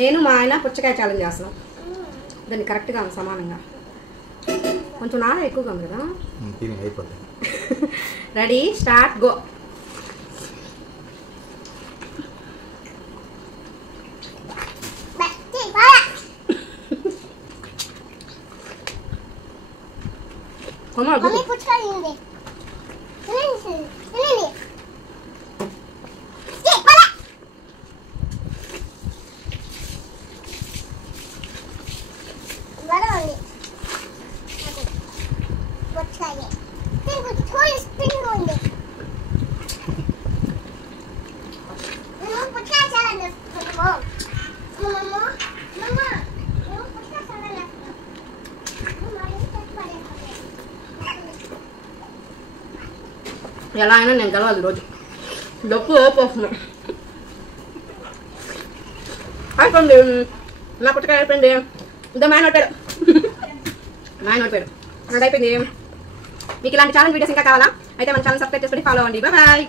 నేను మా ఆయన పుచ్చకాయ ఛాలెంజ్ చేస్తున్నాం. దాన్ని కరెక్ట్గా ఉంది సమానంగా. కొంచెం నార ఎక్కువగా ఉంది కదా. Ready start go. ఎలా అయినా నేను గెలవాలి ఈరోజు. డప్పు ఓపోతుంది. అయిపోయింది నా పుట్టకాయ అయిపోయింది. ఇదో మా ఆయన ఓడిపోయాడు. మా ఆయన ఓడిపోయాడు. అది అయిపోయింది. మీకు ఇలాంటి ఛాలెంజ్ వీడియోస్ ఇంకా కావాలా? అయితే మన ఛానల్ సబ్స్క్రైబ్ చేసుకొని ఫాలో అవ్వండి. బాయ్.